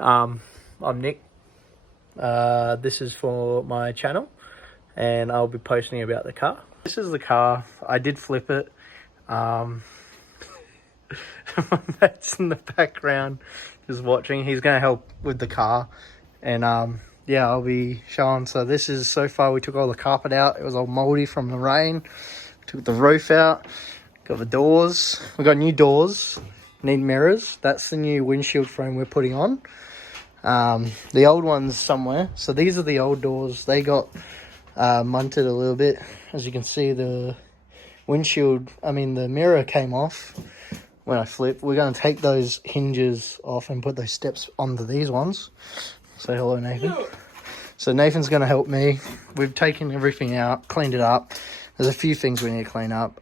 I'm Nick. This is for my channel, and I'll be posting about the car. This is the car. I did flip it. My mate's in the background just watching. He's going to help with the car, and yeah, I'll be showing. So this is, so far we took all the carpet out. It was all moldy from the rain. Took the roof out. Got the doors. We got new doors. Need mirrors. That's the new windshield frame we're putting on. The old one's somewhere. So these are the old doors. They got munted a little bit. As you can see, the the mirror came off when I flipped. We're going to take those hinges off and put those steps onto these ones. Say hello, Nathan. So Nathan's going to help me. We've taken everything out, cleaned it up. There's a few things we need to clean up.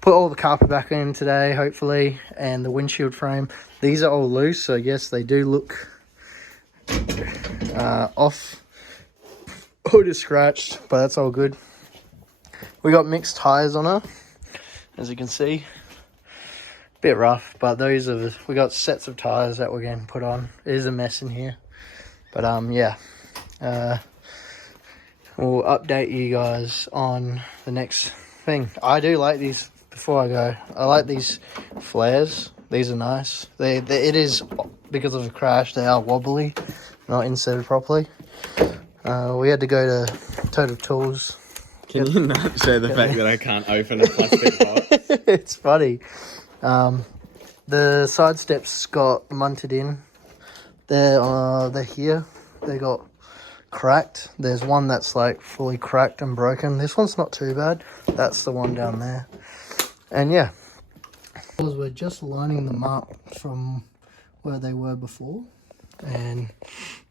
Put all the carpet back in today, hopefully, and the windshield frame. These are all loose, so yes, they do look off. Hood is scratched, but that's all good. We got mixed tires on her, as you can see. Bit rough, but we got sets of tires that we're going to put on. It is a mess in here, but yeah. We'll update you guys on the next thing. I do like these. Before I go, I like these flares. These are nice. It is, because of a crash, they are wobbly, not inserted properly. We had to go to Total Tools. Can you not show the fact that I can't open a plastic box? It's funny. The side steps got munted in. They're here. They got cracked. There's one that's like fully cracked and broken. This one's not too bad. That's the one down there. And yeah, we're just lining them up from where they were before. And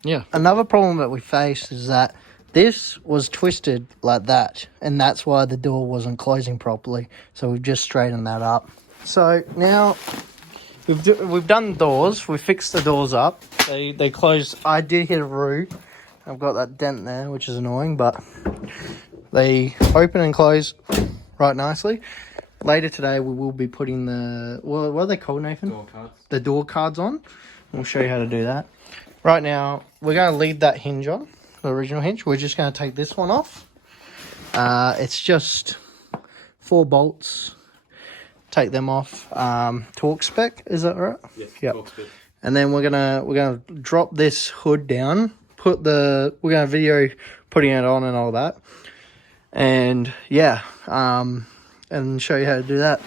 yeah, another problem that we faced is that this was twisted like that, and that's why the door wasn't closing properly. So we've just straightened that up. So now we've done the doors. We fixed the doors up. They closed. I did hit a root. I've got that dent there, which is annoying, but they open and close right nicely. Later today, we will be putting what are they called, Nathan? Door cards. The door cards on. We'll show you how to do that. Right now, we're going to leave that hinge on, the original hinge. We're just going to take this one off. It's just 4 bolts. Take them off. Torque spec, is that right? Yes. Yep. Torque spec. And then we're gonna drop this hood down. We're gonna video putting it on and all that. And yeah, and show you how to do that.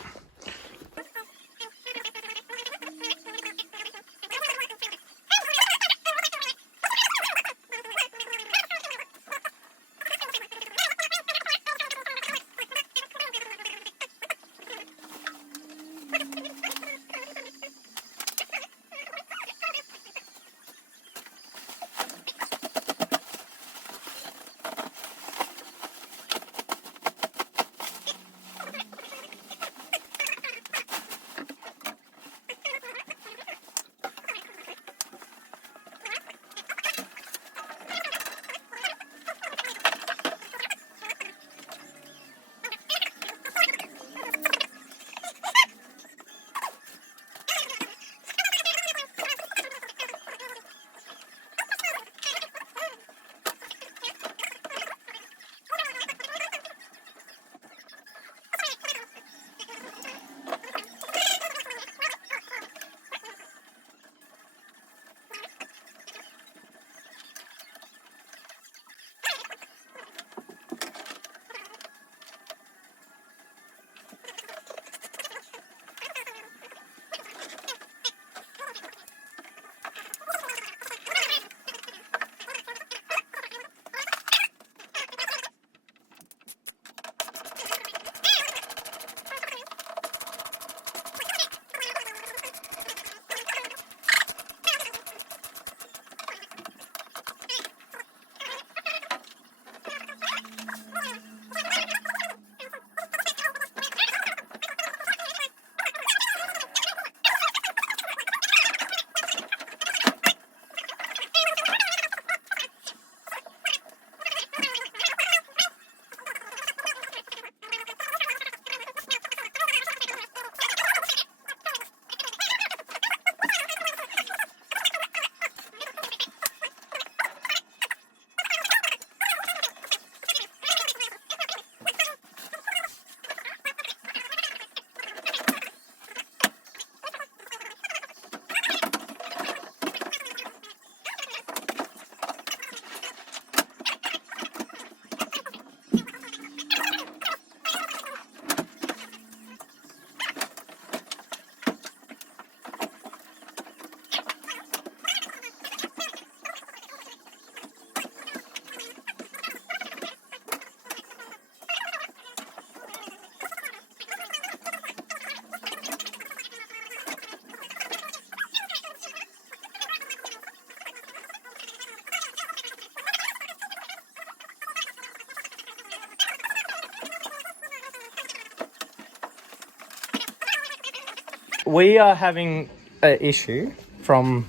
we are having an issue from,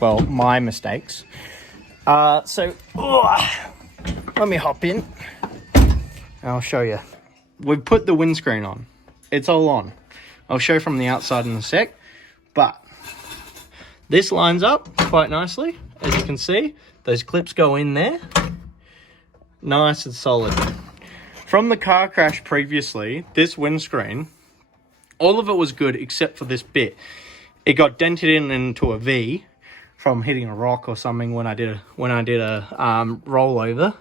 well, my mistakes. Let me hop in. I'll show you. We've put the windscreen on. It's all on. I'll show from the outside in a sec. But this lines up quite nicely. As you can see, those clips go in there. Nice and solid. From the car crash previously, this windscreen, all of it was good except for this bit. It got dented in into a V from hitting a rock or something when I did a rollover.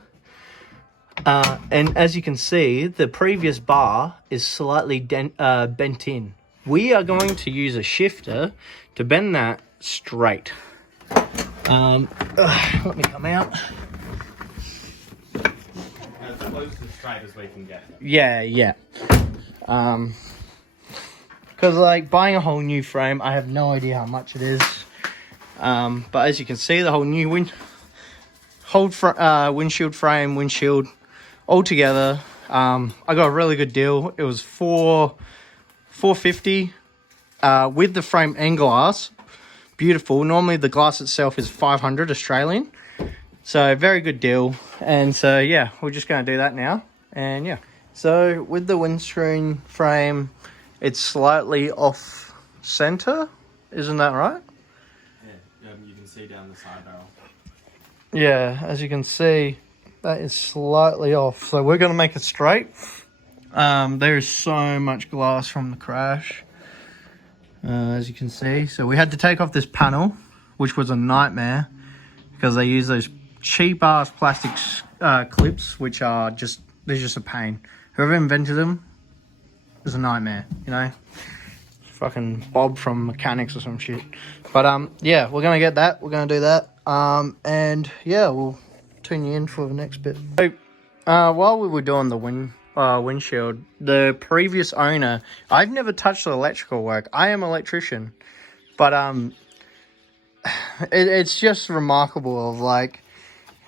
And as you can see, the previous bar is slightly bent in. We are going to use a shifter to bend that straight. Let me come out. As close to straight as we can get. Yeah. Because like buying a whole new frame, I have no idea how much it is. But as you can see, the whole new windshield frame, windshield, all together. I got a really good deal. It was $450 with the frame and glass. Beautiful. Normally the glass itself is 500 Australian. So very good deal. And so yeah, we're just going to do that now. And yeah. So with the windscreen frame, it's slightly off center. Isn't that right? Yeah, you can see down the side barrel. Yeah, as you can see, that is slightly off. So we're going to make it straight. There is so much glass from the crash, as you can see. So we had to take off this panel, which was a nightmare because they use those cheap ass plastic clips, which are they're just a pain. Whoever invented them is a nightmare, you know. Fucking Bob from mechanics or some shit. But yeah, we're gonna get that. We're gonna do that. And yeah, we'll tune you in for the next bit. So, while we were doing the windshield, the previous owner, I've never touched the electrical work. I am an electrician, but it's just remarkable of like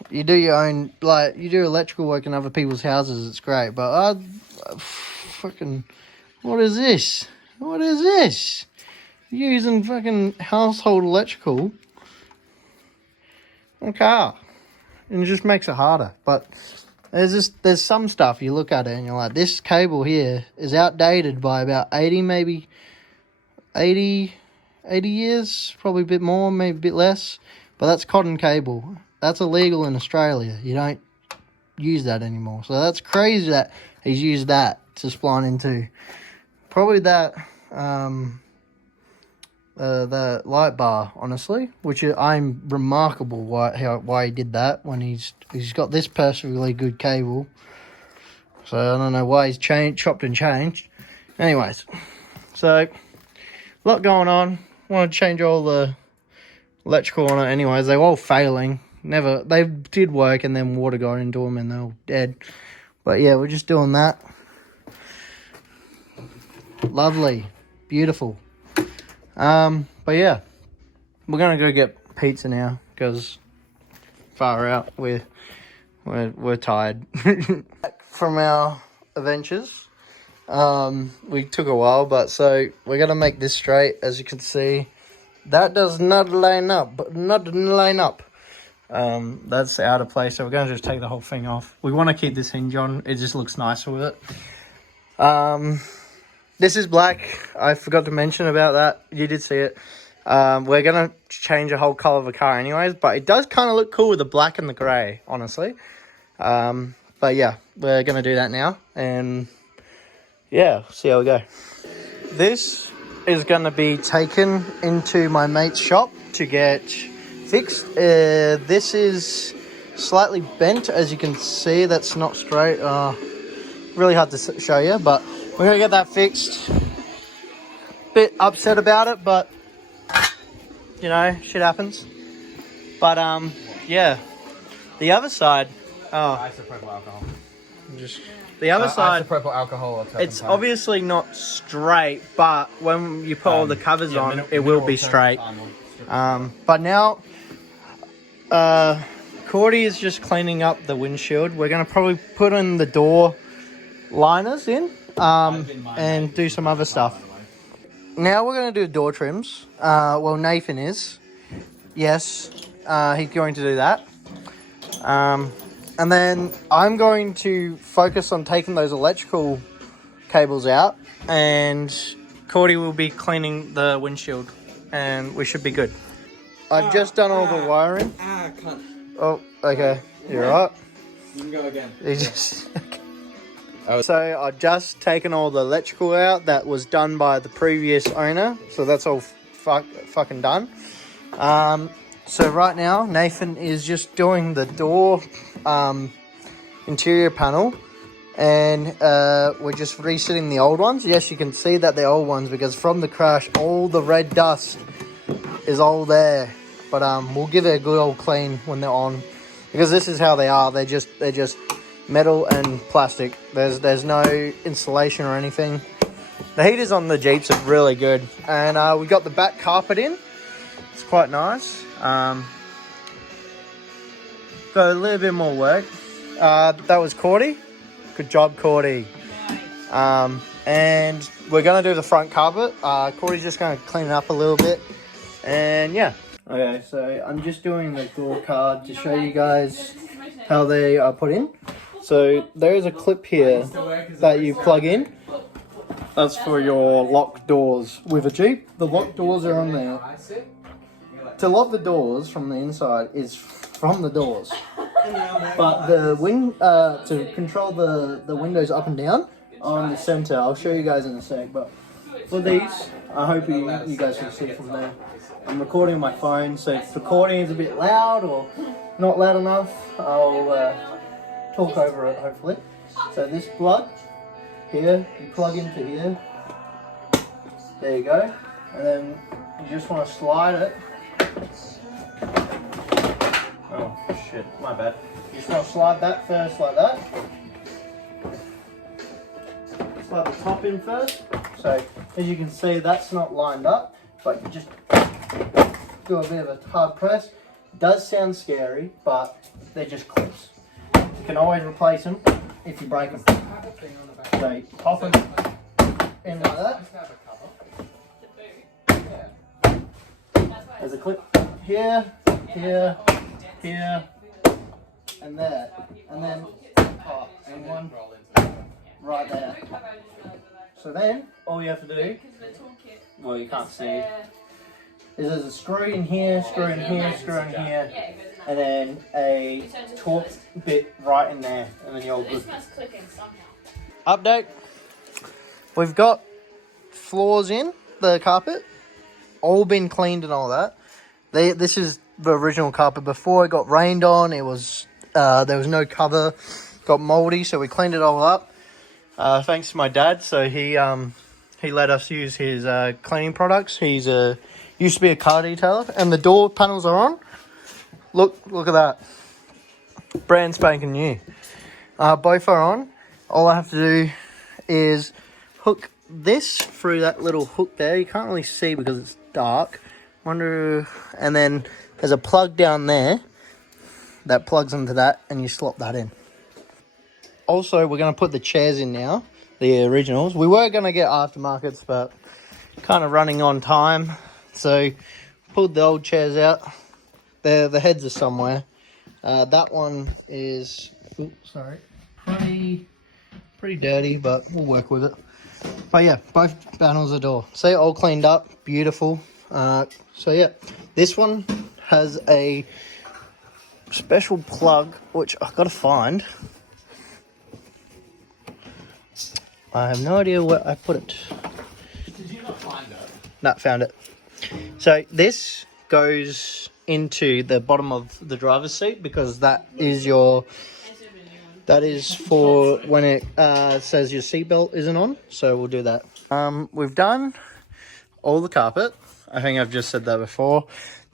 you do your own, like you do electrical work in other people's houses. It's great, but fucking, what is this? What is this? You're using fucking household electrical on a car. And it just makes it harder. But there's some stuff you look at it and you're like, this cable here is outdated by about 80 years, probably a bit more, maybe a bit less. But that's cotton cable. That's illegal in Australia. You don't use that anymore. So that's crazy that he's used that to spline into. Probably that the light bar, honestly, which I'm remarkable why he did that when he's got this perfectly good cable. So I don't know why he's chopped and changed. Anyways, so a lot going on. Want to change all the electrical on it. Anyways, they were all failing. They did work and then water got into them and they're all dead. But yeah, we're just doing that. Lovely, beautiful. But yeah, we're gonna go get pizza now because far out we're tired from our adventures. We took a while, but so we're gonna make this straight. As you can see, that does not line up. That's out of place, so we're gonna just take the whole thing off. We want to keep this hinge on. It just looks nicer with it. This is black. I forgot to mention about that. You did see it. We're going to change the whole colour of the car anyways, but it does kind of look cool with the black and the grey, honestly. But yeah, we're going to do that now. And yeah, see how we go. This is going to be taken into my mate's shop to get fixed. This is slightly bent, as you can see. That's not straight. Really hard to show you, but we're going to get that fixed. Bit upset about it, but, you know, shit happens. But, yeah. The other side... Isopropyl alcohol. The other side... Isopropyl alcohol or turpentine. It's obviously not straight, but when you put all the covers on, it will be straight. But now... Cordy is just cleaning up the windshield. We're going to probably put in the door liners in. And do some other stuff. now we're going to do door trims. Well, Nathan is. Yes, he's going to do that. And then I'm going to focus on taking those electrical cables out, and Cordy will be cleaning the windshield, and we should be good. I've just done all the wiring. Cunt. Oh, okay. You're right. You can go again. You just... So I've just taken all the electrical out that was done by the previous owner. So that's all fucking done. So right now, Nathan is just doing the door interior panel. And we're just resetting the old ones. Yes, you can see that they're old ones because from the crash, all the red dust is all there. But we'll give it a good old clean when they're on, because this is how they are. They're just metal and plastic. There's no insulation or anything. The heaters on the Jeeps are really good, and we got the back carpet in. It's quite nice. Got a little bit more work. That was Cordy. Good job, Cordy. And we're gonna do the front carpet. Cordy's just gonna clean it up a little bit, and yeah. Okay, so I'm just doing the door card to show you guys how they are put in. So there is a clip here that you plug in. That's for your locked doors with a Jeep. The locked doors are on there. To lock the doors from the inside is from the doors. But the to control the windows up and down on the center. I'll show you guys in a sec. But for these, I hope you guys can see from there. I'm recording on my phone, so if recording is a bit loud or not loud enough, I'll talk over it hopefully. So this plug here, you plug into here. There you go. And then you just want to slide it. Oh shit, my bad. You just want to slide that first like that. Slide the top in first. So as you can see, that's not lined up, but you just do a bit of a hard press. It does sound scary, but they're just clips. You can always replace them if you break them. So you pop them in like that. There's a clip here, here, here, and there, and then and one right there. So then all you have to do, well, you can't see, is there's a screw in here, screw in here, screw in here, and then a torque bit right in there, and then you're all good. Update. We've got floors in the carpet, all been cleaned and all that. This is the original carpet. Before it got rained on, it was there was no cover, got moldy, so we cleaned it all up. Thanks to my dad, so he let us use his cleaning products. He's used to be a car detailer, and the door panels are on. Look at that, brand spanking new. Both are on. All I have to do is hook this through that little hook there. You can't really see because it's dark. And then there's a plug down there that plugs into that, and you slot that in. Also, we're going to put the chairs in now, the originals. We were going to get aftermarkets, but kind of running on time. So, pulled the old chairs out. The heads are somewhere. That one is, pretty dirty, but we'll work with it. But yeah, both panels of door. See, all cleaned up, beautiful. So yeah, this one has a special plug, which I've got to find. I have no idea where I put it. Did you not find it? No, found it. So this goes into the bottom of the driver's seat, because that is for when it says your seatbelt isn't on. So we'll do that. We've done all the carpet. I think I've just said that before.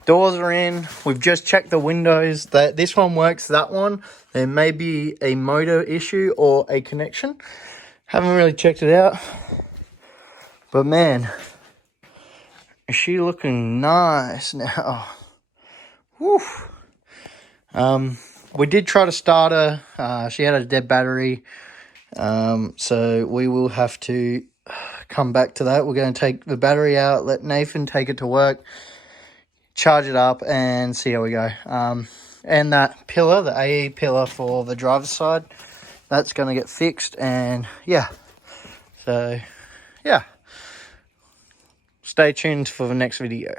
Doors are in. We've just checked the windows. This one works, that one. There may be a motor issue or a connection. Haven't really checked it out. But man, is she looking nice now. Woo. We did try to start her. She had a dead battery. So we will have to come back to that. We're going to take the battery out, let Nathan take it to work, charge it up, and see how we go. And that pillar, the AE pillar for the driver's side, that's going to get fixed. And yeah, so yeah, stay tuned for the next video.